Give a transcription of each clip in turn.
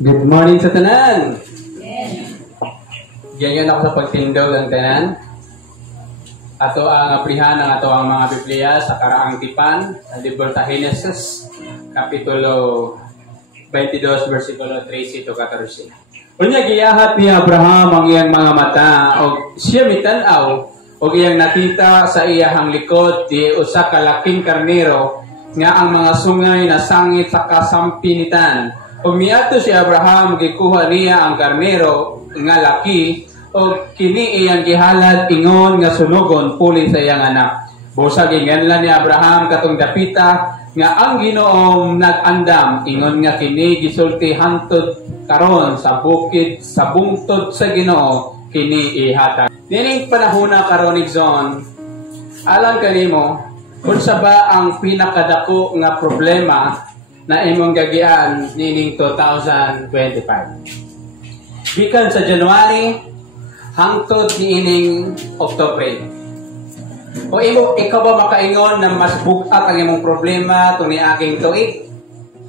Good morning sa tanan. Ganyan ako sa pagtindog ang tanan. Ato ang aprihan ng ato ang mga Biblia sa karaang tipan sa libro sa Genesis, Kapitulo 22, versikulo 13 to 14. Unya giyahat ni Abraham ang iyang mga mata o siya mitanaw o iyang nakita sa iyahang likod di usa ka laking karnero nga ang mga sungay na sangit sa kasampinitan. O miadto si Abraham gikuha niya ang karnero nga laki o kini iyang gihalad ingon nga sunugon puli sa iyang anak. Busa ginganlan ni Abraham katong dapita nga ang Ginoong nag-andam ingon nga kini gisulti hantud karon sa bukid sa bungtod sa Ginoo kini ihatag. Dining panahona karon igsoon alang kanimo unsa ba ang pinakadako nga problema na imong gagian nining 2025? Gikan sa January hangtod niining Oktubre. O ikaw ba makaingon na mas bugat ang imong problema itong niaging tuig?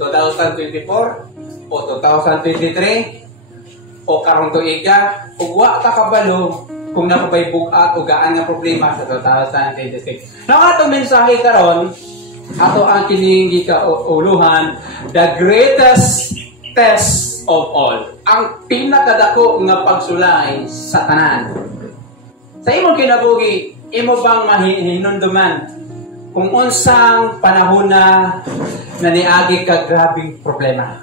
2024? O 2023? O karong tuig ka? O wa ka kabalo kung nakabay bugat o gaan nga problema sa 2026. Now atong mensahe karon, ato ang kiningi kauluhan, the greatest test of all. Ang pinakadako nga pagsulay sa tanan. Sa imong kinabuhi, imo bang mahinunduman kung unsang panahon na niagi ka grabing problema?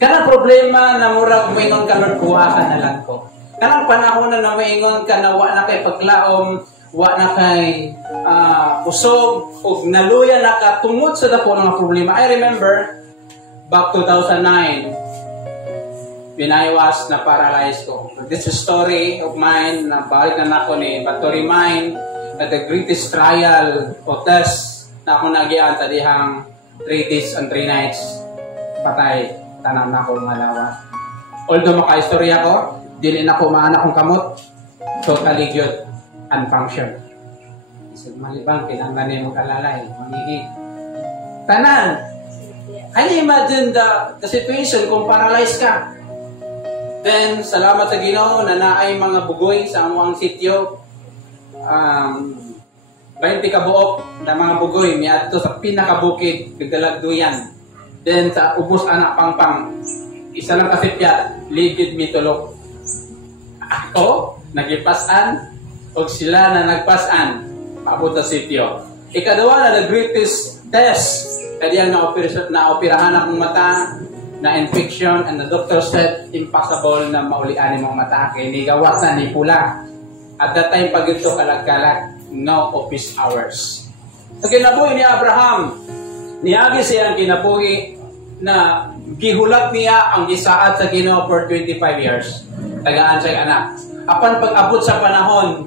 Kanang problema na murag moingon ka nun buhakan na lang ko. Kanang panahon na moingon ka na wa na kay paglaom, wa na kay usog, o naluya na ka tungod sa dako ng problema. I remember, back 2009, when I was na paralyzed ko. This is a story of mine na balik na ako ni, but to remind that the greatest trial o test na ako nagian tadihang 3 days and 3 nights patay tanan na ako malawas. Although maka-istorya ko, dili na ko maanak kong kamot, totally good unfunction. Isip malibang kinangganin mo kalalay, mangigig. Tanan! Can you imagine the situation kung paralyzed ka? Then, salamat sa Ginoo na naay mga bugoy sa amuang sityo. 20 kabuok na mga bugoy miadto sa pinakabukid nagdalagduyan. Then sa ubos anak pangpang isa lang kasipyat ligid mitulok. Ako nagipasan o sila na nagpasan paabot sa sityo. Ikaduha na the greatest test kadiyang na-operahan akong mata na infection and the doctor said impossible na maulian imong mata kay ni gawas na ni pula. At that time pag ito kalag-kalag, no office hours. Sa kinabuhi ni Abraham, niagi siya ang kinabuhi na gihulat niya ang gisaad sa Ginoo for 25 years. Tagaan siya anak. Apan pag-abot sa panahon,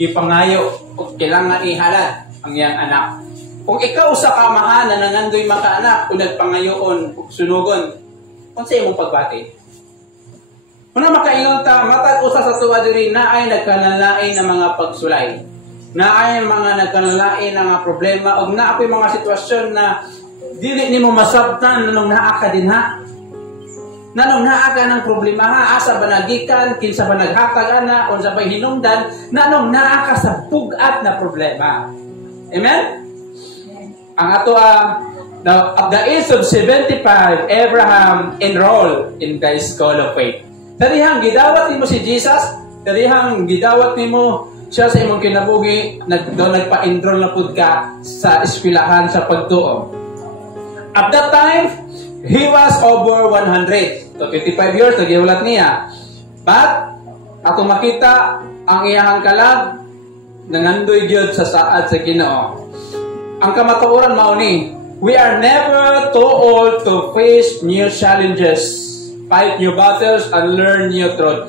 gipangayo o kailangan ihalad ang iyang anak. Kung ikaw sa kamahan na nangandoy makaanak, kung nagpangayoon, sunugon, kung sa imong pagbati. Kung na makaingon ta, matag usa sa tuwa diri na ay nagkanalain na mga pagsulay. Na ay mga nagkanalain na mga problema, o na ako'y mga sitwasyon na dili nimo masabtan nanong naa ka din ha. Nanong naa ka ng problema ha, asa ba nagikan, kinsa ba naghatag ana, unsa ba hinungdan, nanong naa ka sa bugat na problema. Amen? Ang ato now, at the age of 75, Abraham enrolled in the School of Faith. Darihang gidawat nimo si Jesus, darihang gidawat nimo siya sa imong kinabuhi, nagpa-enroll na pud ka sa eskwelahan sa pagtuo. At that time, he was over 100. So 55 years nagihulat niya. But ako makita ang iyahang kalag nangandoy gyud sa saad sa Ginoo. Ang kamatuoran mao ni, we are never too old to face new challenges, fight new battles, and learn new truth.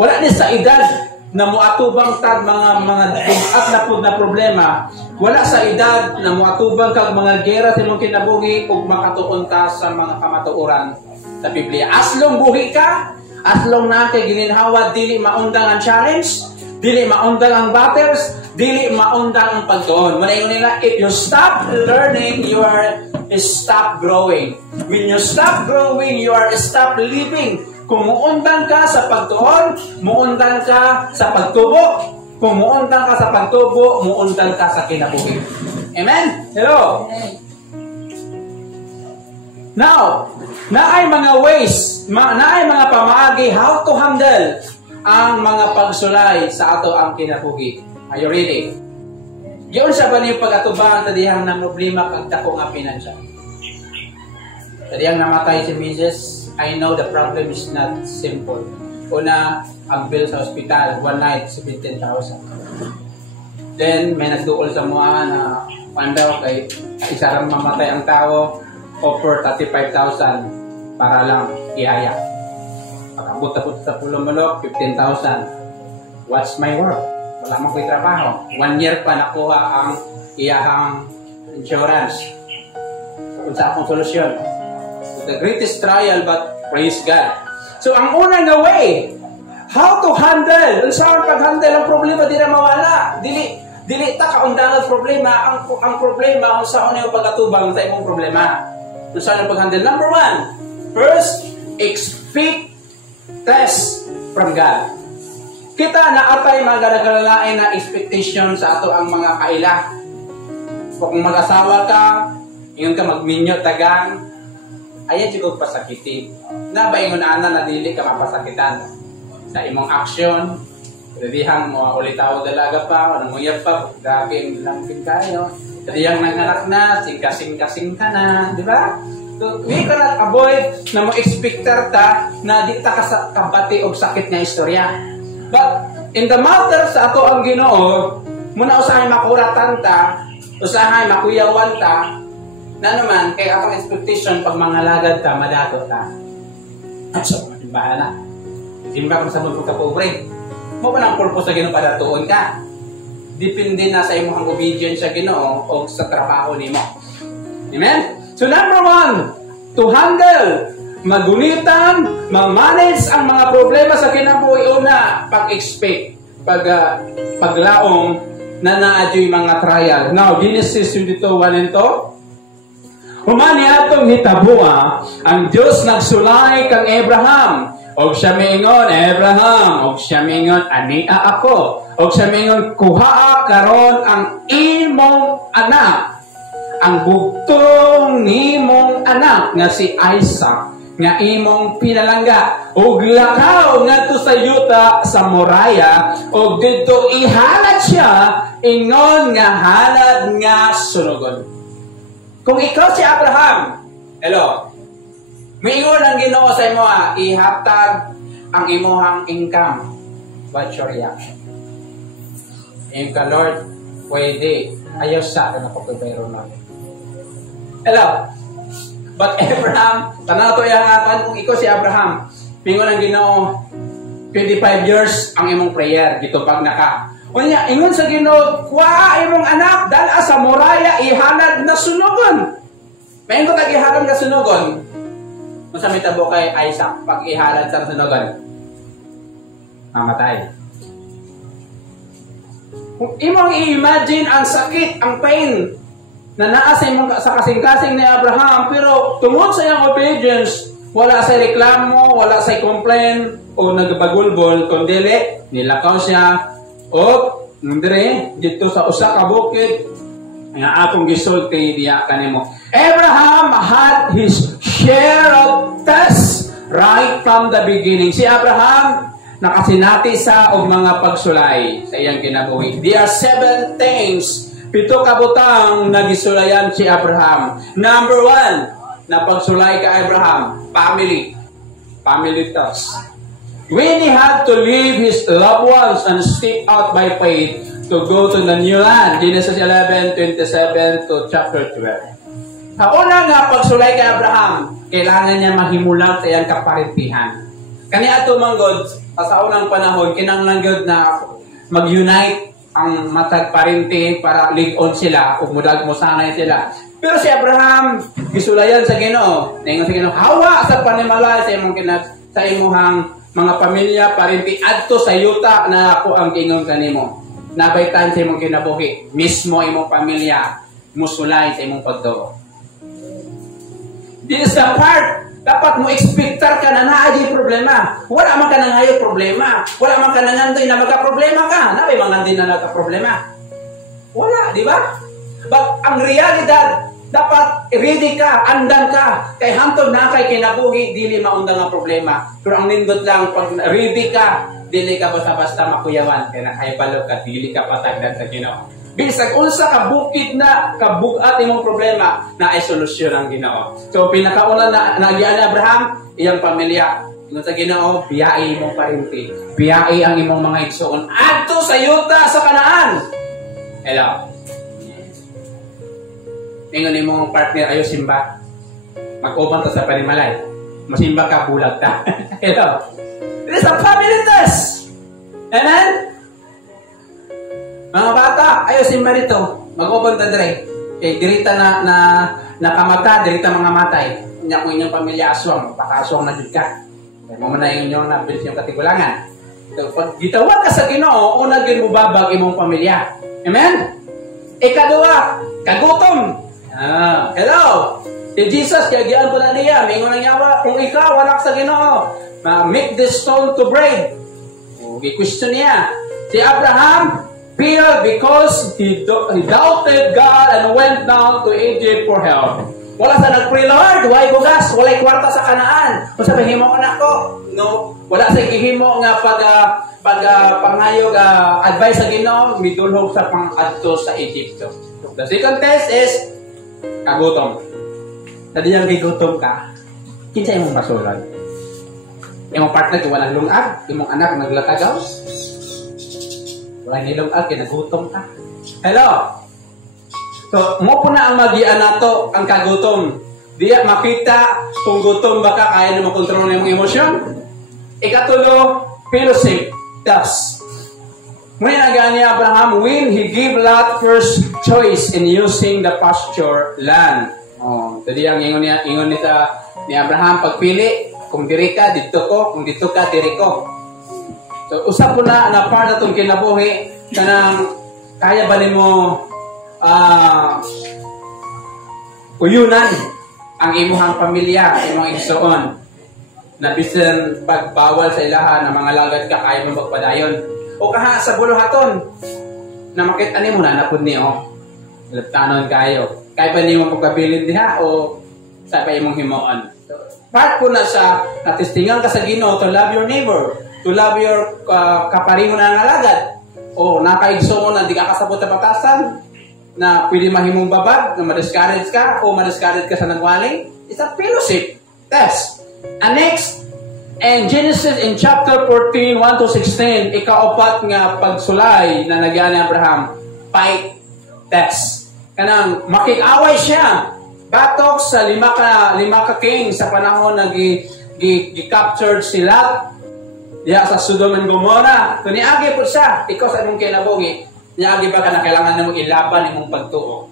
Wala ni sa edad na muatubang tag mga bugat na pud na problema. Wala sa edad na muatubang kag mga gera sa imong kinabuhi ug makatuon ta sa mga kamatuoran sa Biblia. As long buhi ka, as long na kay gininhawa dili maundang ang challenge, dili maundang ang battles, dili maundang ang pagtuon. Manayon nila, if you stop learning, you are stop growing. When you stop growing, you are stop living. Kung muundan ka sa pagtuon, muundan ka sa pagtubo. Kung muundan ka sa pagtubo, muundan ka sa kinabuhi. Amen? Hello? Now, naay mga ways, naay mga pamaagi how to handle ang mga pagsulay sa ato ang kinabuhi. Are you ready? Giyon sa ba niyo pag-atubang tadihang ng problema kag dako nga pinansyal? Tadihang namatay si Mrs. I know the problem is not simple. Una, ang bill sa hospital, one night, 17,000. Then, may nagduol sa mga na pandaw kay isa lang mamatay ang tao, offer 35,000 para lang ihaya. Pag-abot sa pulong-mulok, 15,000. What's my work? Wala mo ko'y trabaho. 1 year pa nakuha ang iyahang insurance. Kung sa akong solusyon. The greatest trial, but praise God. So, ang unang way, how to handle, saan pag-handle ang problema, di na mawala. Dili ta kaundangan problema, ang problema, kung saan yung pag-atubang sa imong problema. Kung saan ang pag-handle. Number 1, first, expect test from God. Kita na atay mga galagalain na expectation sa ato ang mga kaila. Kung mag-asawa ka, ingon ka magminyo tagang, ayan siguro pasakitin. Nabaingon ana na dili ka mapasakitan sa imong action. Dadihang mo ulitaw dalaga pa, anong nguyab pa, grabe lampin kayo. Dadihang nanganak na, singkasing-kasing ka na, di ba? So, we cannot avoid na mo expecter ta na di ta kabati og sakit nga istorya. But in the matter sa ato ang Ginoo, muna usahay makuratan ta, usahay makuyawan ta, na naman, kay akong expectation, pag mga lagad ka, madato ka. At so, bahala. Hindi mo ka kung saan ka pobre. Mo ba ng purpose na Ginoo padatuon ka? Depende na sa imong obedience sa Ginoo o sa trabaho nimo. Amen? So number 1, to handle, magunitan, ma-manage ang mga problema sa kinabuhi. Una, pag-expect, paglaong na naadyo'y mga trial. Now, Genesis 22:1 and 2. Humani atong hitabua, ang Diyos nagsulay kang Abraham. Og siya mingon, Abraham. Og siya mingon, ania ako. Og siya mingon, kuhaa karon ang imong anak. Ang bugtong nimong anak nga si Isaac, nga imong pinalangga. Og lakaw ngadto sa yuta sa Moriah, og didto ihalad siya, ingon nga halad nga sunugon. Kung ikaw si Abraham, hello, mingon ang Ginoo sa imo, ihatag ang imuhang income. What's your reaction? Yung ka, Lord, pwede. Ayaw sa akin na pagpapayro namin. Hello. But Abraham, tanaw to yung akan, kung ikaw si Abraham, mingon ang Ginoo, 25 years ang imong prayer, dito pag naka. Unya, ingon sa Ginoo, kuha imong anak, dala sa Moriah, ihanad na sunugon. May ingon kag ihanad na sunugon. Kung sa mitabo kay Isaac, pag ihanad sa sunugon, mamatay. Kung imong i-imagine ang sakit, ang pain, na naasa imong sa kasing-kasing ni Abraham, pero tungod sa iyang obedience, wala sa reklamo, wala sa complain, o nagbagulbol, kundi nilakaw siya, o, nandire, dito sa usa ka bukid, nga akong gisulti diya kanimo. Abraham had his share of tests right from the beginning. Si Abraham, nakasinati sa og mga pagsulay sa iyang kinabuhi. There are 7 things, 7 kabutang na gisulayan si Abraham. Number 1, na pagsulay ka Abraham, family. Family tasks. When he had to leave his loved ones and step out by faith to go to the new land, Genesis 11:27 to chapter 12. Sa una nga pagsulay kay Abraham, kailangan niya mahimulang sa iyang kaparintihan. Kani ato manggod, sa unang panahon, kinanglan gyud na mag-unite ang matag parinti para lig-on sila, kung mudag mo sanay sila. Pero si Abraham, gisulayan sa Ginoo, ningon sa Ginoo, hawa sa panimalay sa imong sa imuhang mga pamilya, parinti, adto sa yuta na ako ang gingon kanimo. Nabaitan sa imong kinabuhi, mismo imong pamilya, musulay sa imong pagtuo. This is the part. Dapat mo expectar ka na naadi problema. Wala man ka nang hayo problema. Wala man ka nangandoy na magka-problema ka. Nabi mangandoy na nagka-problema. Wala, di ba? But ang realidad, dapat ready ka, andan ka. Kay hantod na kay kinabuhi, dili maundang ang problema. Pero ang nindot lang, pag ready ka, dili ka basta-basta makuyawan. Kaya nakaibalo ka, dili ka patagdan sa Ginoo. Bisag unsa ka bukid na kabugat imong problema na ay solusyon ang Ginoo. So pinakauna na nagian ni Abraham, iyang pamilya. Ingon sa Ginoo, biyai imong parinti. Biyai ang imong mga igsoon adto sa yuta sa Kanaan. Hello. Ingon imong partner ayo simba. Mag-oban ta sa panimalay. Masimba ka bulag ta. Hello. It is a family test. Amen. Mga bata, ayo simba dito. Mag-oban ta dire. Kay dirita na nakamata, dirita mga matay. Nya ko inyong pamilya aswang, paka-aswang na jud ka. Kay mo man na inyong nabilis yung katigulangan. So pag gitawag ka sa Ginoo, una gyud mo babag imong pamilya. Amen. Ikaduha, kagutom. Hello. Si Jesus, kaya ko na niya. Mingon na niya, kung ikaw, wala sa Ginoo, make this stone to bread. Okay, question niya. Si Abraham, failed because he doubted God and went down to Egypt for help. Wala sa nag-pray, Lord, why bugas? Wala'y kwarta sa Kanaan. Kung sabihin mo anak ko, no, wala sa ikihimo nga pangayog advice sa Ginoo, midulhog sa pang-adto sa Egypto. The second test is kagutom. Sa diyang gigutom ka, kinsa imong masulod? Imong partner kung walang lungag, imong anak naglatagaw, walang nilungag, kinagutom ka. Hello? So, mo po na ang magian nato ang kagutom. Diya makita kung gutom ba ka, kaya na makontrol na imong emosyon. Ikatulo, fellowship. Thus, muna nagaan ni Abraham when he gave Lot first choice in using the pasture land. Jadi ang ingon ni Abraham pagpili, kung diri ka dito ko, kung dito ka diri ko. So usap po na part atong kinabuhi kanang kaya ba nimo uyunan ang imuhang pamilya, imong igsoon na bisan pagbawal sa ilaha ng mga lagad ka kaya mo magpadayon. O kaha sa buluhaton na makita nimo na napud niyo laptanon kayo kaya pa nimo pagkabilin diha o sa pa imong himuon. So, part po na sa natistingan ka sa Ginoo to love your neighbor, to love your kapareho na ngalagad o nakaigsoon na di ka kasabot sa batasan na pwede mahimong babad na ma-discourage ka o ma-discourage ka sa nagwali. It's a fellowship test. And next, in Genesis in chapter 14, 1-16, ikaapat nga pagsulay na nagyan ni Abraham, fight test. Kanang makik-away siya. Batok sa lima ka king sa panahon na gi-captured si Lot diya sa Sodom and Gomorrah. Kuniagi po siya, ikaw sa imong kinabuhi, niagi ba ka na kailangan mo ilaban imong pagtuo?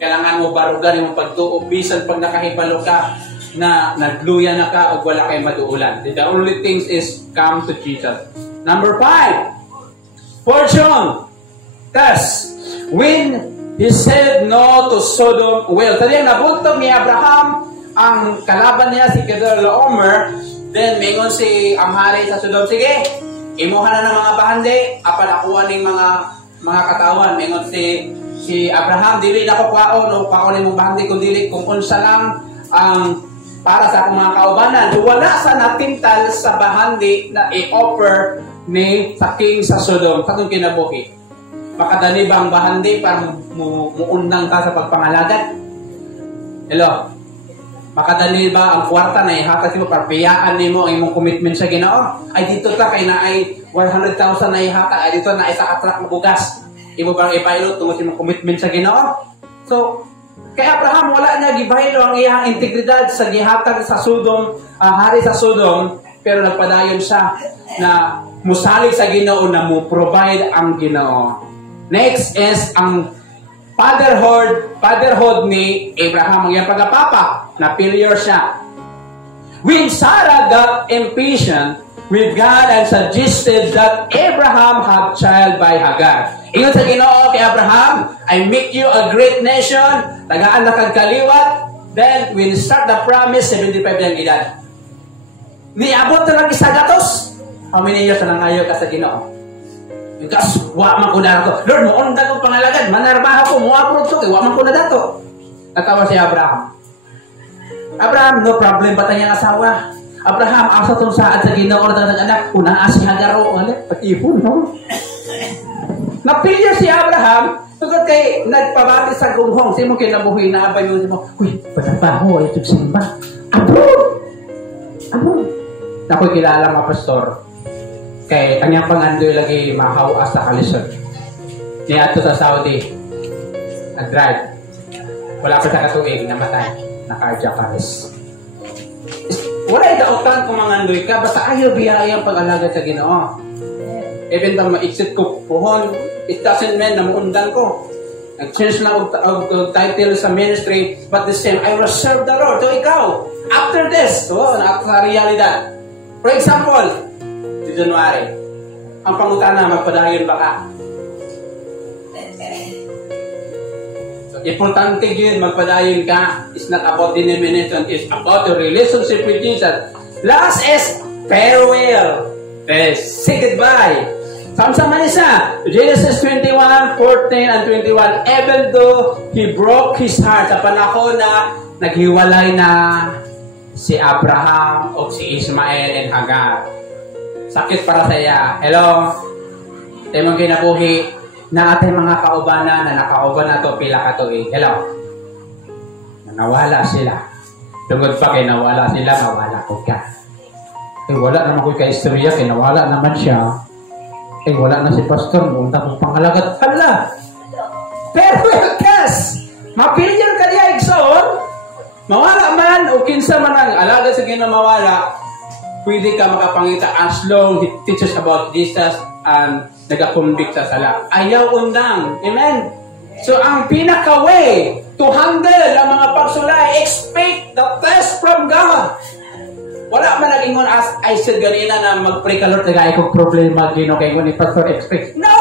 Kailangan mo barugan imong pagtuo bisan pag nakahibalo ka na nagluya na ka o wala kay maduulan. The only things is come to Jesus. Number 5, fortune test. When he said no to Sodom, well, tadi nabutog ni Abraham ang kalaban niya si Kedorlaomer, then mingon si ang hari sa Sodom, sige, imuha na ng mga bahandi, apan akuha ning mga katawan. Mingon si Abraham, dili na ko kwaon o kwaon imong bahandi kung dili kung unsa lang ang para sa akong mga kaubanan. Wala sa natintal sa bahandi na i-offer ni sa king sa Sodom. Katong kinabuhi. Makadali ba ang bahandi para muundang ka sa pagpangalagat? Hello? Makadali ba ang kwarta na ihatag mo para piyaan mo ang imong commitment sa Ginoo? Ay dito ta kay na ay 100,000 na ihatag, ay dito na isa atrak mo bugas. Imo bang ipahilot tungod sa imong commitment sa Ginoo? So, kay Abraham wala niya gibahilo ang iyang integridad sa gihatag sa Sodom, hari sa Sodom, pero nagpadayon siya na musalig sa Ginoo na mo provide ang Ginoo. Next is ang fatherhood ni Abraham, ang iyang pagkapapa, na failure siya. When Sarah got impatient with God and suggested that Abraham have child by Hagar. Ingon sa Ginoo kay Abraham, I make you a great nation, tagaan na kag kaliwat, Then, when start the promise, 75 yung edad. Niabot na lang isa gatos. How many years na nangayo ka sa Ginoo? Yung kas, wa man ko na ako. Lord, muundan ko pangalagad. Manarbaho ko, muaprod ko. Wa man ko na dato. Natawa si Abraham. Abraham, no problem. Batang niyang asawa. Abraham, asa itong saad sa Ginoo na anak. Unaan si Hagar o. Pag-ipon, no? Napilya si Abraham. Tugod kay nagpabati sa gunghong. Sino mo kinabuhi na abay mo. Uy, panabaho. Ito simba. Abro! Nako'y kilala mga pastor. Kay kanyang pangandoy lagi mahawas sa kalisod. Niya ato sa Saudi. Nag-drive. Wala pa sa katuig. Namatay. Na-cardiac arrest. Wala idautan kung mangandoy ka. Basta ayaw biyayang pag-alagad sa Ginoo. Even though ma-exit ko puhon, it doesn't mean na maundan ko. Nag-change lang og title sa ministry, but the same, I will serve the Lord. So ikaw, after this, sa realidad. For example, di January, ang pangutana, magpadayon ba ka? So, importante yun, magpadayon ka. It's not about denomination, it's about the relationship with Jesus. Last is farewell. Say goodbye. Sama-sama niya, Genesis 21, 14 and 21, even though he broke his heart sa panahon na naghiwalay na si Abraham o si Ismael and Hagar. Sakit para sa iya. Hello? Timong kinabuhi na ating mga kaubanan na nakauban na to pila ka tuig. Hello? Nawala sila. Tungod pa kay nawala sila, mawala ko ka. Wala naman ko ka istorya, kay nawala naman siya. Wala na si pastor, munta kong pangalagat. Hala! Pero kas! Mapilyan ka niya, Igsoon. Mawala man, o kinsa man ang alaga sa Ginoo mawala, pwede ka makapangita as long he teaches about Jesus and nag-convict sa sala. Ayaw undang. Amen? So, ang pinaka-way to handle ang mga pagsulay, expect the test from God. Wala man nag-ingon as I said ganina na mag-pray ka Lord, nagay kong problema, Ginoo kay ni pastor expect. No!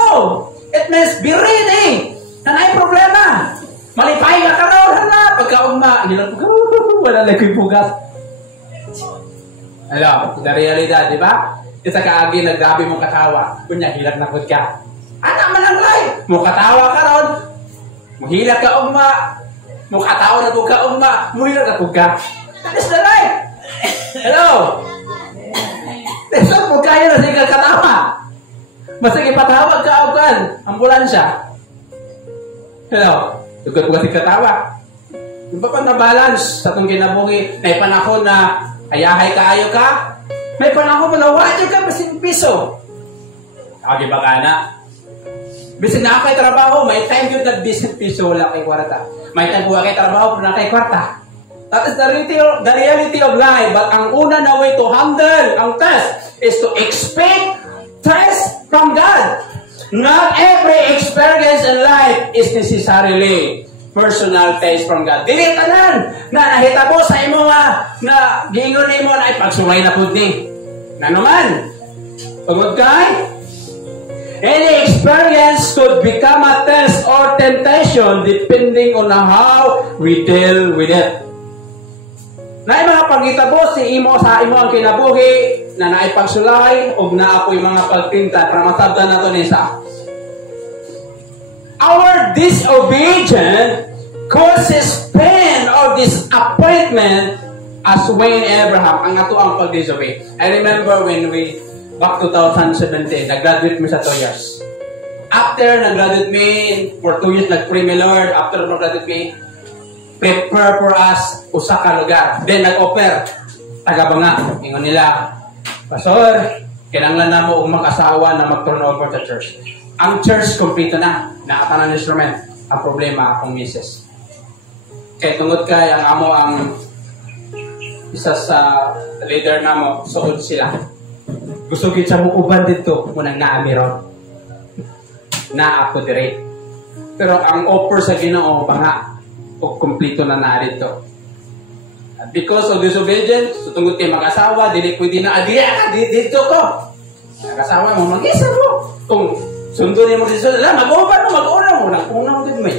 It means be ready na naay problema. Malipay ka karon hala pagkaugma, nilang wala lang ko'y pugas. Hello, the realidad, di ba? Isa kaagi naggrabe mong katawa, kunya hilat na pud ka. Ana man ang life, mo katawa karon, muhilat ka ugma, mo katawa na pud ka ugma, muhilat ka pud ka. That is the life. Hello? Teso po kayo na siya katawa. Basta ipatawag ka agan, ambulansya. Hello? Tugod po kasi katawa. Yung pa na balance sa itong kinabuhi, may panahon na ayahay kaayo ka, may panahon mo na wadyo ka, basin piso. Kagi ba ka na? Bisin na kay trabaho, may time yun na bisin piso, wala kay kwarta. May time po kay trabaho, wala kay kwarta. That is the reality of life. But ang una na way to handle ang test is to expect test from God. Not every experience in life is necessarily personal test from God. Dili tanan na nahitabo sa imo na giingon nimo na ipagsulay na pud ni. Nanuman? Tungod kay any experience could become a test or temptation depending on how we deal with it. Na mga pagitabo si imo sa imo ang kinabuhi na naipagsulay og naapoy mga pagtinta para masabtan nato ni sa. Our disobedience causes pain or disappointment as when Abraham ang ato ang pag-disobey. I remember when we back 2017 nag-graduate me sa 2 years. After nag-graduate me for 2 years nag-pray me Lord, after nag-graduate me prepare for us usa ka lugar. Then nag-offer taga-banga. Ingon nila, Pastor, kinanglan na mo mag-asawa na mag-turn over sa church. Ang church kompleto na. Nakatanan ng instrument. Ang problema akong misis. Kaya tungod kay ang amo ang isa sa leader na mo, suod sila. Gusto gid sa mo uban dito munang naami ron. Na ako dire. Pero ang offer sa Ginoo banga o kompleto na narito. Because of disobedience, tungod kay mag-asawa, dili pwede na adiya dito ko. Mag-asawa mo, mag-isa mo. Kung sundo niyo mo dito, mag-uban mo, mag-una mo, nag-una mo din may.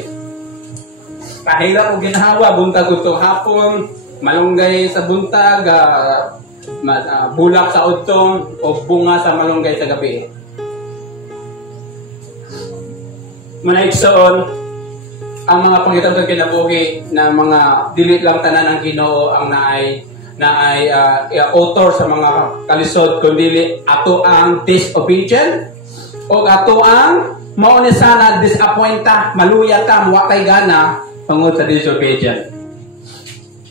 Pahirap o ginahawa, buntag ito hapon, malunggay sa buntag, bulak sa udtong, o bunga sa malunggay sa gabi. Manaigsoon, ang mga pangitang kinabuhi na mga dili lang tanan ang Ginoo ang naay author sa mga kalisod, kundi ato ang disobedient o ato ang mao ni sana disappointa, maluya ka, muwatay gana tungod sa disobedient.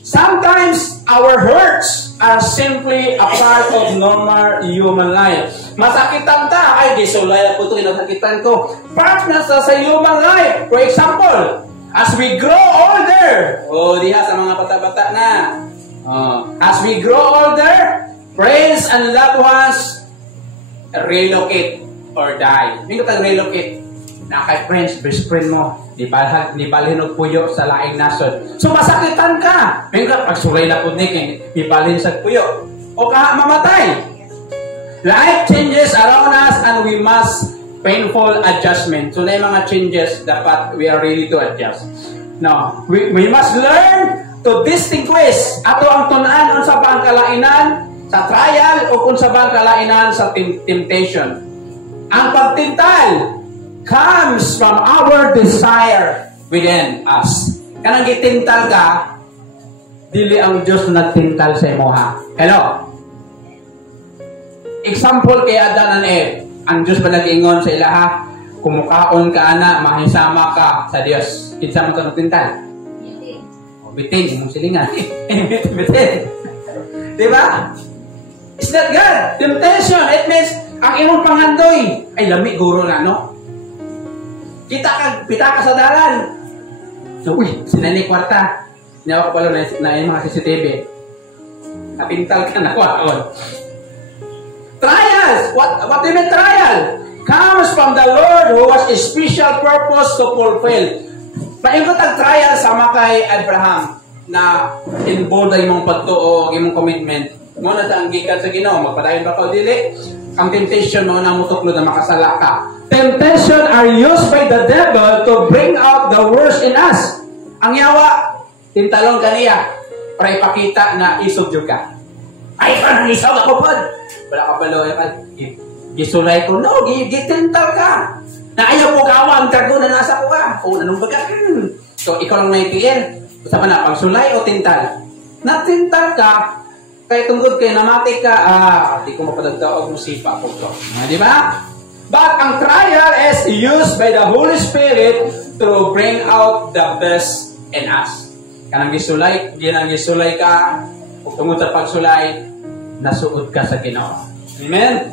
Sometimes our hurts are simply a part of normal human life. Masakitan ta, ay gisulay ako ito, inasakitan ko. Part na sa human life. For example, as we grow older, diha sa mga bata-bata na, as we grow older, friends and loved ones relocate or die. Hindi ko relocate. Na kay friends, best friend mo, di balhin og puyo sa laing nasod. So masakitan ka. May ka pagsulay na pud ni ibalhin sa puyo. O ka mamatay. Life changes around us and we must painful adjustment. So na mga changes dapat we are ready to adjust. Now, we must learn to distinguish ato ang tun-an unsa ba ang kalainan sa trial o kung sa ba ang kalainan sa temptation. Ang pagtintal comes from our desire within us. Kanang gitintal ka, dili ang Diyos na nagtintal sa imo ha. Hello? Example kay Adan and Eve. Ang Diyos ba nag-ingon sa ilaha? Kumukaon ka na, mahisama ka sa Diyos. Kinsa man ka nagtintal? Bitin, yung silingan. Bitin. Diba? It's not God. Temptation. It means, ang imong pangandoy, ay lami, guro na, no? Pita ka sa dalan. So, sinani kwarta. Nawa ko pala na yung mga CCTV. Napintal ka na, kwaon. Trials. What do you mean trial? Comes from the Lord who has a special purpose to fulfill. Paingot ang trial sama kay Abraham na involved ang imong pagtuo, imong commitment. Mo na ta ang gikan sa Ginoo, magpadayon ba ka dili? Ang temptation mo na mutuklo na makasala ka. Temptation are used by the devil to bring out the worst in us. Ang yawa, tintalong kaniya para ipakita na isugyo ka. Ay, parang isaw ako po. Wala ka pala, gisulay ko. No, gitintal ka. Na ayaw mo gawa, ang kargo na nasa ko ka. O, anong baga? So, ikaw lang naipigil. Basta pa na, pangsulay o tintal? Natintal ka, kaya tungkod kayo, namati ka, di ko mapadagdaog mo sipa po to. Di ba? But ang trial is used by the Holy Spirit to bring out the best in us. Kanang gisulay ka, kung tungkod sa pagsulay, nasuod ka sa Ginoo. Amen?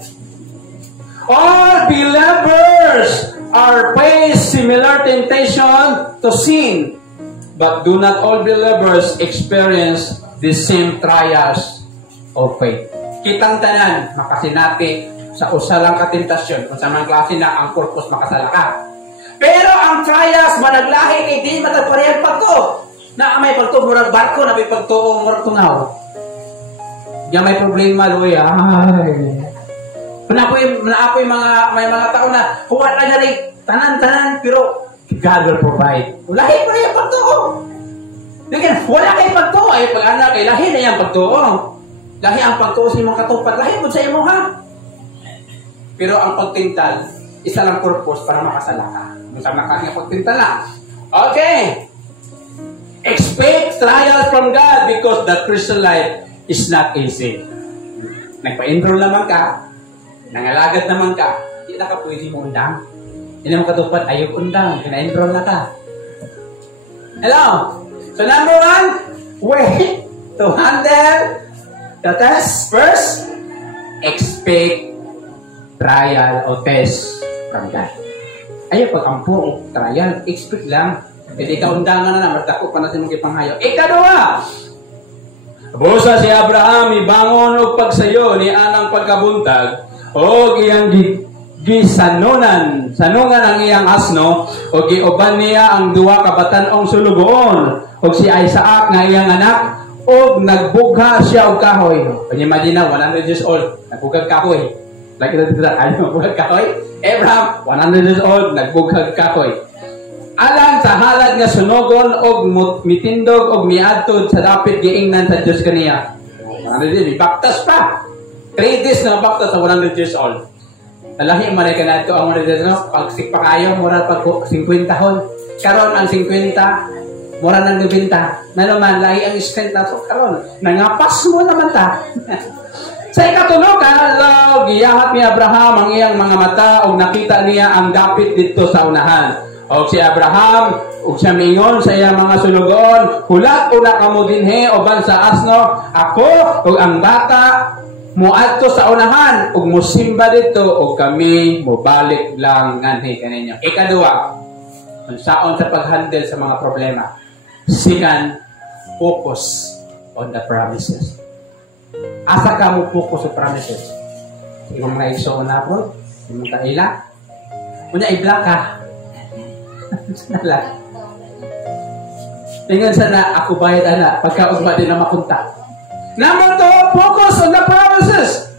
All believers are faced similar temptation to sin, but do not all believers experience the same trials of faith. Kitang tanan, makasinati sa usalang katentasyon, kung sa mga klase na ang purpose makasala ka. Pero ang trials, managlahi kay di matagparehang pagto. Na may pagto, murag barko, na may pagto, murag tungaw. Diyan may problema, Luy. Ay. May mga tao na huwag na rin tanan-tanan, pero God will provide. Lahi pa rin yung pagtuo. Wala kayong pagtuo. Ay, pag-anak, lahi na yung pagtuo. Lahi ang pagtuo sa imong katupad. Lahi mo sa imo, ha? Pero ang pagtintal, isa lang purpose para makasala ka. Masama ka nga pagtintal na. Okay. Expect trials from God because the Christian life is not easy. Nagpa-enroll naman ka, nangalagad naman ka, hindi na ka pwede mo undang. Hindi mo katupad, ayaw undang, pina-enroll na ka. Hello? So number 1, way to handle the test. First, expect trial o test from God. Ayaw pag-ampong trial, expect lang. Hindi ka undangan na martako pa na sa mong ipanghayaw. Ikadua, busa si Abraham ibangon og pagsayo ni anang pagkabuntag og iyang gisanunan ang iyang asno og giuban niya ang duha ka batan-ong sulugoon og si Isaac nga iyang anak og nagbugha siya og kahoy. Imagine na 100 years old nagbughag kahoy. Like that ano bughag kahoy? Abraham 100 years old nagbughag kahoy. Alang sa halad nga sunogon og mitindog og miadtod sa dapit giingnan sa Dios kaniya. Baptas pa. 3 days na baptas sa 100 years old. Alahi man ka nato ang 100 years old. Pag pa kayo, mura pag 50 hon. Karon ang 50, mura ng 90. Na naman, lahi ang strength na to. Karon, nangapas mo naman ta. Sa ikatulog, giyahat ni Abraham ang iyang mga mata o nakita niya ang dapit dito sa unahan. O si Abraham, o siya mingon sa iyang mga sulugon, hulat una ka mo dinhe o ban sa asno, ako o ang bata, muadto sa unahan, o musimba dito, o kami mubalik lang nganhi kaninyo. Ikaduwa, kung saon sa pag-handle sa mga problema, sikan, focus on the promises. Asa ka mo focus sa promises? Imong na iso na po, imong kaila, kunya i-block ka. Sanala. Tingnan sana, ako bayad ana, pagkaugma din na makunta. Number 2, focus on the promises.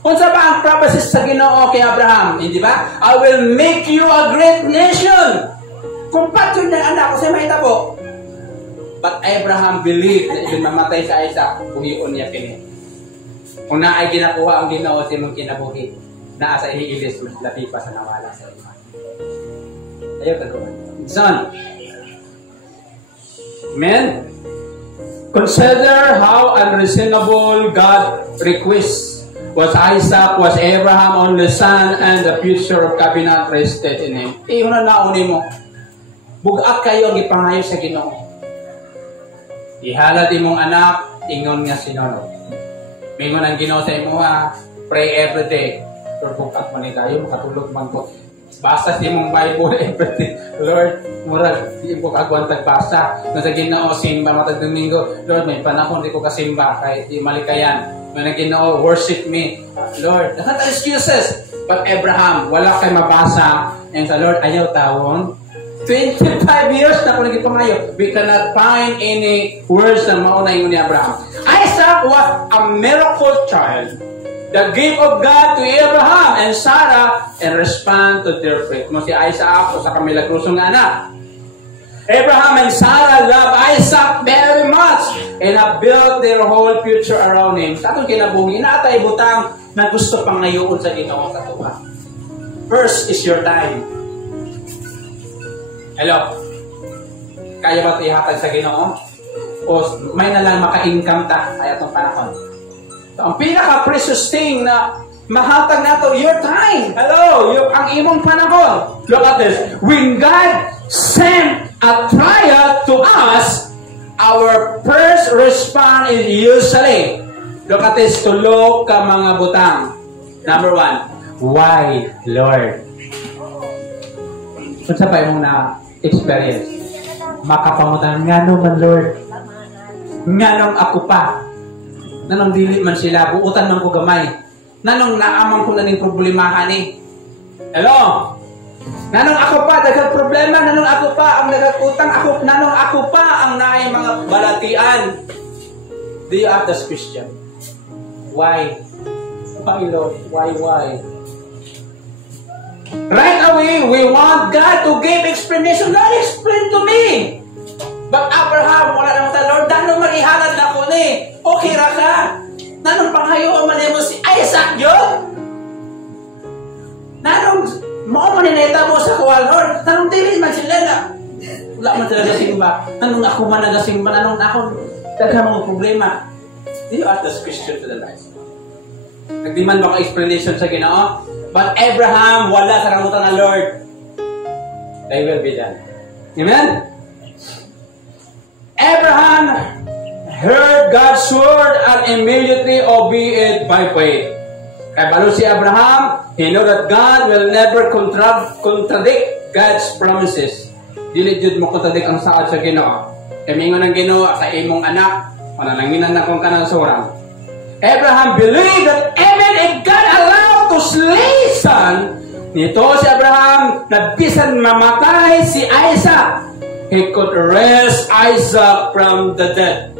Kung sa ba ang promises sa Ginoo kay Abraham, hindi ba? I will make you a great nation. Kung patyo niya anak ko sa may tabo. But Abraham believed na ibig mamatay sa Isaac, buhion niya kini. Kung na ay ginakuha ang Ginoo sa imong kinabuhi, naa sa iilis, mas labi pa sa nawala sa iman. Ayaw taluan. Son. Amen? Consider how unreasonable God requests. Was Isaac, was Abraham only son, and the future of covenant rested in him. Iyon na nauni mo. Bugak kayo ang ipangayo sa Ginoo. Ihalad imong anak, ingon nga sinono. Mingon ang Ginoo sa imo pray every day. Lord, bugak man kayo, makatulog man ko. Basa si mong Bible everything. Lord, murag, di ko kagwantag basa. Nasa Ginoo, simba matag Domingo. Lord, may panahon di ko kasimba. Kahit di malikayan. May Ginoo, worship me. Lord, that's not excuses. But Abraham, wala kay mabasa. And sa Lord, ayaw tawon. 25 years na ako nagipangayo. We cannot find any words na mauna yung ni Abraham. Isaac was a miracle child. The gift of God to Abraham and Sarah and respond to their faith. Mo si Isaac o sa kamilagrosong anak. Abraham and Sarah love Isaac very much and have built their whole future around him. Sa atong kinabuhi, inaatay butang na gusto pang ngayon sa Ginoo katuwa. First is your time. Hello? Kaya ba ito ihatag sa Ginoo? O may na lang maka-income ta ay atong panahon? Ang pinaka-precious thing na mahatag nato, your time. Hello, ang imong panahon. Look at this. When God sent a trial to us, our first response is usually, look at this, tulog ka mga butang. Number 1, why, Lord? Kung sa pa yung na-experience, makapamutan, nga naman, Lord. Nga nung ako pa. Nanong dili man sila, buutan man ko gamay. Nanong naamang ko na ning problemahan ni. Hello? Nanong ako pa, daghang problema, nanong ako pa ang nagagutang, nanong ako pa ang naay mga balatian. Do you ask this question? Why? Why, Lord? Why? Right away, we want God to give explanation. God, explain to me. But Abraham, wala naman sa Lord, nanong mag-ihalad na ko ni. Okay ra ka. Nanong panghayo man mo si Isaac yun? Nanong mo maninita mo sa kuwal, Lord? Nanong dili man sila na wala man sila gasimba. Nanong ako man nagasimba, nanong ako daghan mga problema. Do you ask this question to the life? Nagdiman ba ka explanation sa Ginoo? But Abraham, wala sa kamutan ng Lord. They will be done. Amen? Abraham heard God's word and immediately obeyed it by faith. Kaya balo si Abraham, he know that God will never contradict God's promises. Dili jud mo contradict ang saad sa Ginoo. Kamingon ang Ginoo sa imong anak, panananginan na kung kanang surang. Abraham believed that even if God allowed to slay son, nito si Abraham na bisan mamatay si Isaac, he could raise Isaac from the dead.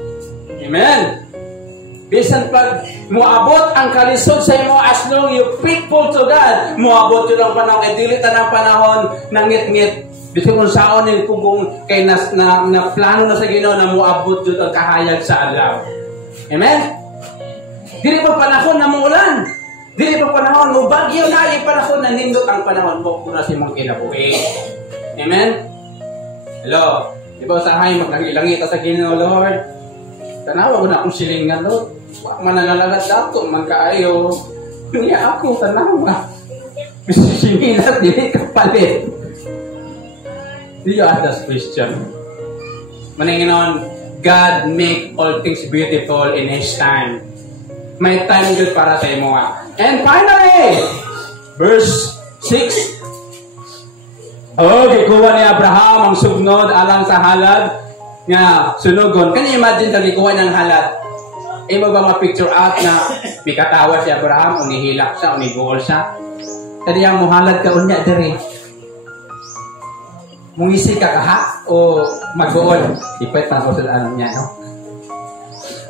Amen. Bisan pag muabot ang kalisod sa imo as long you faithful to God, muabot yun ang panahon, dili tanang panahon na ngit-ngit. Bisag kung saan yung pugong kay na plano na sa Ginoo na muabot jud ang kahayag sa adlaw. Amen? Dili pa panahon na muulan. Dili pa panahon mo bagyo na yung panahon na nindot ang panahon mo kung nasi mong kinabuhi. Amen? Hello? Di ba usahay maglangilangi ta sa Ginoo, Lord? Tanawa ko na akong silingan, Lord. Wak man nalalagat dato, man kaayo. Niya ako, tanawa. Sinilat, dili ka palit. Do you ask this question? Maningin God make all things beautiful in His time. May time good para sa imo. And finally, verse 6. Gikuha ni Abraham ang sugnod alang sa halad nga sunugon. Can you imagine na gikuha ng halad? Imo ba ma-picture out na mikatawa si Abraham, unihilak siya, uniguol siya? Kadi ang muhalad ka unya diri. Mungisi ka kaha o mag-uol? Ipay pa ko sa ano niya, no?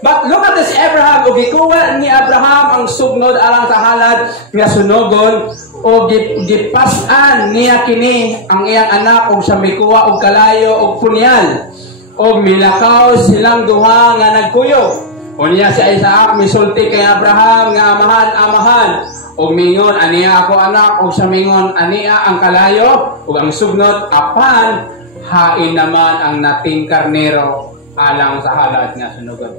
But look at this Abraham. O gikuha ni Abraham ang sugnod alang sa halad nga sunugon o gipasan niya kini ang iyang anak o sa mikuha og kalayo og punyal o milakaw silang duha nga nagkuyog. O niya si Isaac misulti kay Abraham nga amahan o mingon aniya ako anak o sa mingon aniya ang kalayo o ang sugnod apan hain naman ang nating karnero alang sa halad nga sunugon.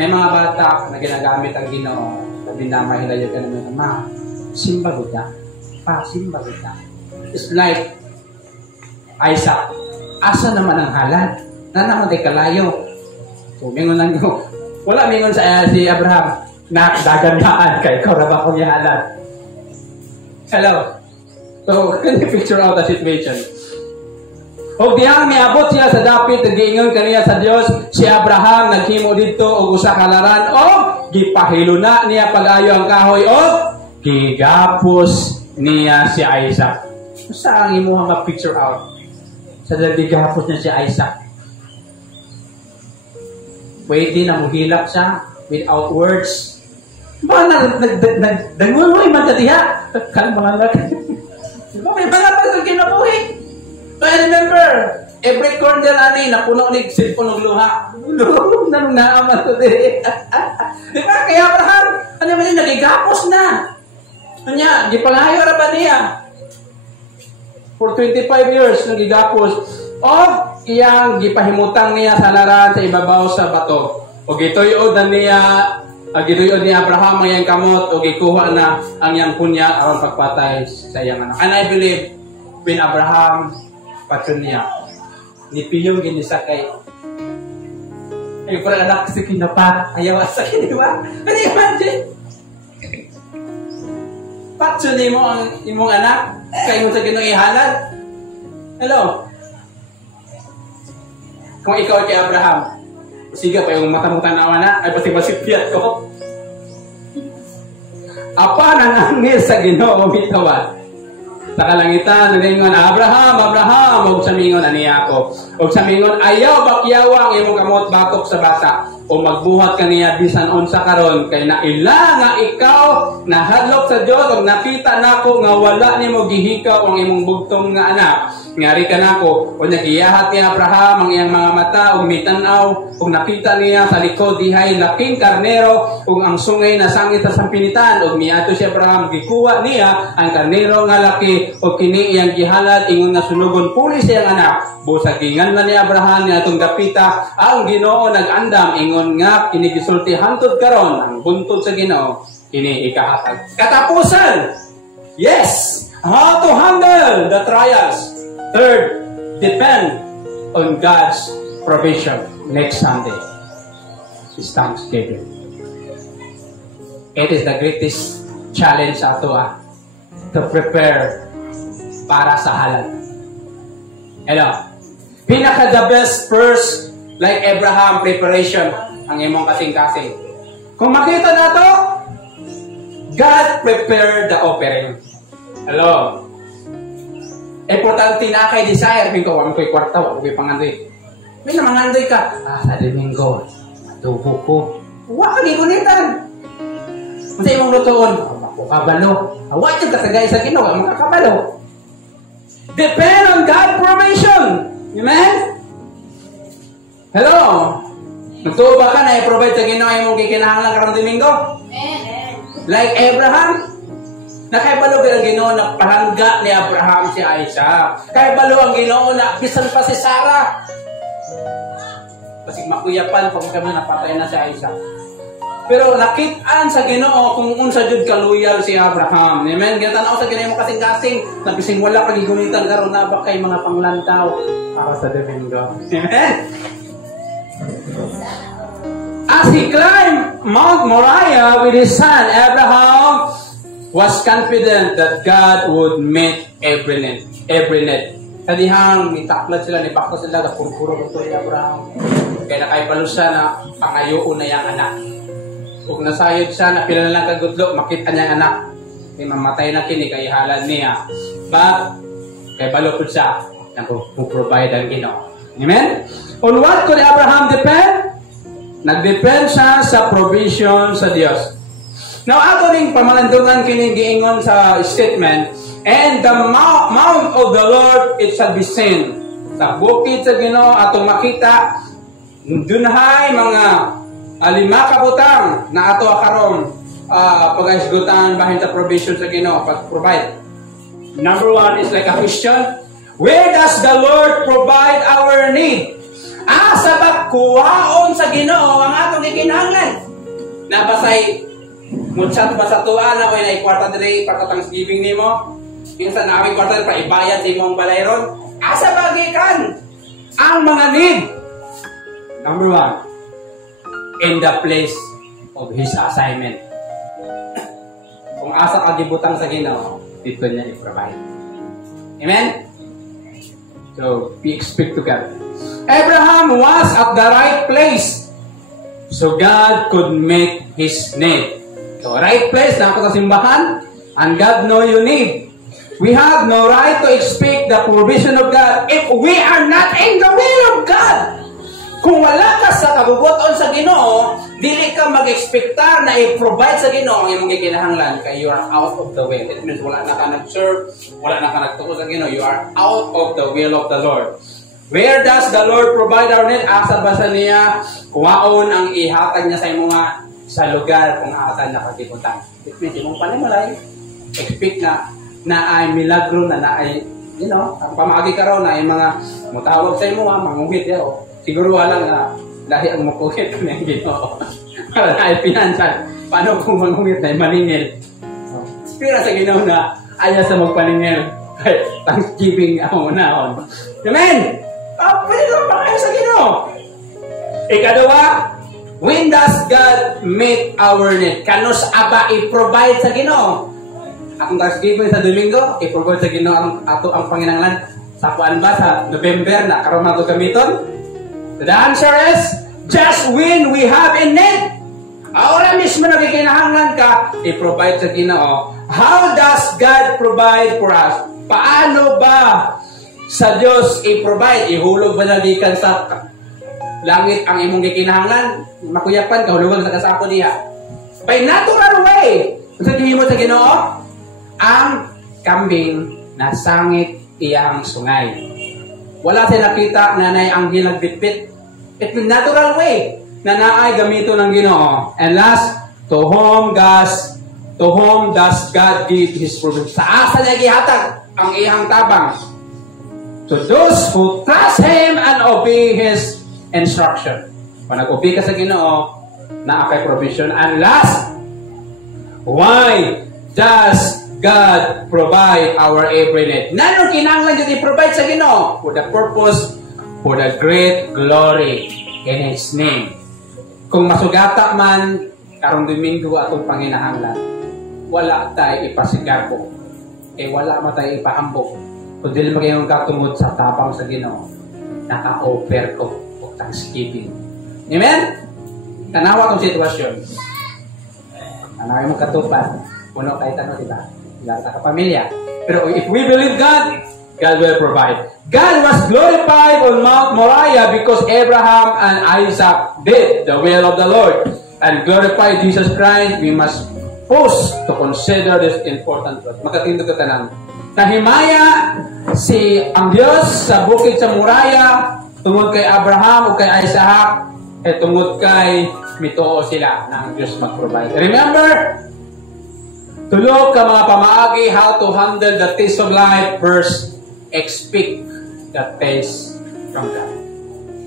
May mga bata na ginagamit ang Ginoo sabi na mahilayo ka naman ma simba kita pa simba kita. It's like Isaac asa naman ang halad na naman tay kalayo. So, mingon lang nyo. Wala mingon sa si Abraham na dagandaan kay ikaw na ba kong yahalan. Hello? So, can you picture out the situation? O diyang miabot siya sa dapit, nag-iingon kaniya sa Diyos, si Abraham naghimo dito o usa kalaran o gipahilo na niya pag-ayo ang kahoy o gigapos niya si Isaac. Saan ang imuha ma-picture out? Sa gigapos niya si Isaac. Pwede na muhilak siya without words. Ba nagdangoy man ta diha. Kan mga lag. Diba may banat sa kinabuhi. So I remember every corner ani napuno ni cellphone og luha. Nanong naaman to di. Diba kaya Abraham, ano man nagigapos na. Kanya gipangayo ra ba niya? For 25 years nagigapos. Iyang gipahimutang niya sa laran sa ibabaw sa bato. O gituyo ni Abraham ang iyang kamot o gikuha na ang iyang punya aron pagpatay sa iyang anak. And I believe when Abraham patun niya ni piyong ginisakay. Ay para anak sa kinapa ayaw sa kiniwa. Can you imagine? Patun mo ang imong anak kay mo sa Ginoo ihalad. Hello. Kung ikaw kay Abraham, sige pa yung mata mong tanawa na, ay pati-pasip piyat ko. Apa nang angin sa Ginoo mitawad? Sa kalangitan, nalingon, Abraham, og samingon aniya ako. Og samingon, ayaw bakyawa ang imong kamot batok sa bata. O magbuhat kaniya bisan unsa karon kay naila nga ikaw nahadlok sa Dios og nakita nako nga wala nimo gihikaw ang imong bugtong nga anak. Ngari ka nako o nagiyahat ni Abraham ang iyang mga mata og mitanaw og nakita niya sa likod dihay laking karnero ug ang sungay na sangit sa sampinitan og miadto si Abraham gikuha niya ang karnero nga laki og kini iyang gihalad ingon nga sunugon puli sa iyang anak. Busag gingan na ni Abraham ni atong gapita ang Ginoo nag-andam ingon nga kini gisulti hangtod karon ang buntod sa Ginoo kini ikahatag. Katapusan. Yes, how to handle the trials. Third, depend on God's provision. Next Sunday is Thanksgiving. It is the greatest challenge ato to prepare para sa halal. Hello. Pinaka-the best first, like Abraham, preparation ang imong kasing-kasing. Kung makita na to, God prepared the offering. Hello. Importante na kay desire. Mingko, wala ko'y kwarta, wala ko'y pangandoy. May namangandoy ka. Sa Domingo, matubo ko. Wala ka gigunitan. Kung sa imong lutoon, makakabalo. Wala yung kasagay sa Ginoo, makakabalo. depend on God's provision. Amen? Hello? Nagtuo ba ka na i-provide sa Ginoo imong gikinahanglan karong Domingo? Amen. Like Abraham? Nakaibalo ang Ginoo na palangga ni Abraham si Isaac. Kaibalo ang Ginoo na bisan pa si Sarah. Kasi makuyapan pag kami napatay na si Isaac. Pero nakitaan sa Ginoo kung unsa jud ka loyal si Abraham. Amen. Ginatanaw sa Ginoo mo kasing-kasing na bising wala kang gigunitan karon na ba kay mga panglantaw para sa Domingo. Amen. As he climbed Mount Moriah with his son Abraham was confident that God would meet every need. Sa dihang nitaklat sila, nipakto sila, napuro-puro ko ni Abraham. Kaya nakaibalo siya na pangayoon na yung anak. Kung nasayod siya, na pila na lang kagudlo, makita niya ang anak. Kaya mamatay na kini, kaya halal niya. But, kaya balo po siya, na puprovide ang Ginoo. Amen? On what could Abraham depend? Nagdepend siya sa provision sa Dios. Now, ato ning pamalandungan kini giingon sa statement, and the mount of the Lord it shall be seen. Sa bukid sa Ginoo atong makita, dunhay mga lima kabutang na ato karon pag-isgutan bahin sa provision sa Ginoo, pag-provide. Number 1 is like a question. Where does the Lord provide our need? Sa pagkuhaon sa Ginoo ang atong gikinahanglan. Nabasay muchat ba sa tuwa na way na ikwarta diri para Thanksgiving nimo? Minsan na aming kwarta para ibayad sa imong balayron. Asa bagikan ang mga need? Number 1, in the place of His assignment. Kung asa ka gibutang sa Ginoo, dito niya i-provide. Amen? So, we expect to God. Abraham was at the right place, so God could meet his need. So, right place, na sa simbahan, and God know you need. We have no right to expect the provision of God if we are not in the will of God. Kung wala ka sa kabubuton sa Ginoo, dili ka mag-expectar na i-provide sa Ginoo ang imong gikinahanglan kay you are out of the will. It means wala na ka nag-serve, wala na ka nagtuko sa Ginoo, you are out of the will of the Lord. Where does the Lord provide our need? Asa ba sa niya kuwaon ang ihatag niya sa imong sa lugar kung asa niya kagibutan. It means imong panimalay, expect na ay milagro na ay, ang pamagi ka raw na ay mga mutawag sa imo, manguhit yaw. Siguro walang lahi ang makuhit na yung Ginoo. Para na ay pinansan. Paano kung manguhit na ay maningil? Pero sa Ginoo na ayaw sa magpaningil. Thanksgiving ang unahon. Amen! Pwede lang ba kayo sa Ginoo? Ikalawa, when does God meet our need? Kanos aba i-provide sa Ginoo? Akong Thanksgiving sa Domingo, i-provide sa Ginoo ang panginanglan. Sa kuan ba sa November na karon nato gamiton? The answer is just when we have a need. Ahora mismo na gikinahanglan ka, i-provide sa Ginoo. How does God provide for us? Paano ba sa Dios i-provide? Ihulog ba na gikan sa langit ang imong gikinahanglan? Makuyapan kahulugan sa kasako diha. By natural way. Sa gihimo sa Ginoo, ang kambing na sangit iyang sungay. Wala siya nakita na ang ginagbitbit. It's the natural way na naay gamito ng Ginoo. And last, to whom does God give His provision? Sa asa niya gihatag ang iyang tabang? To those who trust Him and obey His instruction. Kung nag-obey ka sa Ginoo, naakay provision. And last, why does God provide our every need? Nanong kinahanglan jud i-provide sa Ginoo? For the purpose, for the great glory in His name. Kung masugata man karong Domingo atong panginahanglan, wala tayo ipasigarbo. Wala man tayo ipahambog. Kung dili magayong katungod sa tapang sa Ginoo, naka-offer ko o Thanksgiving. Amen? Tanawa tong sitwasyon. Tanawa mo katupad. Puno kayo tanong, diba? Ilang sa kapamilya. Pero if we believe God, God will provide. God was glorified on Mount Moriah because Abraham and Isaac did the will of the Lord. And glorify Jesus Christ, we must pause to consider this important truth. Makatindog ka tanan. Nahimaya ang Dios sa bukid sa Moriah tungod kay Abraham o kay Isaac, tungod kay mituo sila na ang Diyos mag-provide. Remember, tulog ka mga pamaagi how to handle the taste of life. First, expect the taste from God.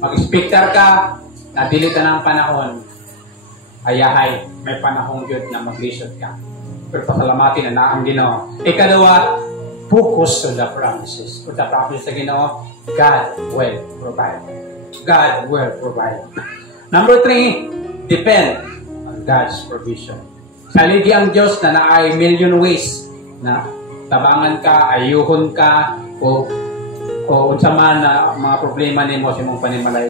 Mag-expectar ka na dili ng panahon, ayahay, may panahong Diyos na mag-lisod ka. Pero pasalamatin na ang Ginoo. Ikalawa, focus on the promises. Kung the promises sa Ginoo, God will provide. God will provide. Number 3, depend on God's provision. Saligi ang Diyos na naay million ways na tabangan ka, ayuhon ka, o unsa man na mga problema nimo sa imong panimalay.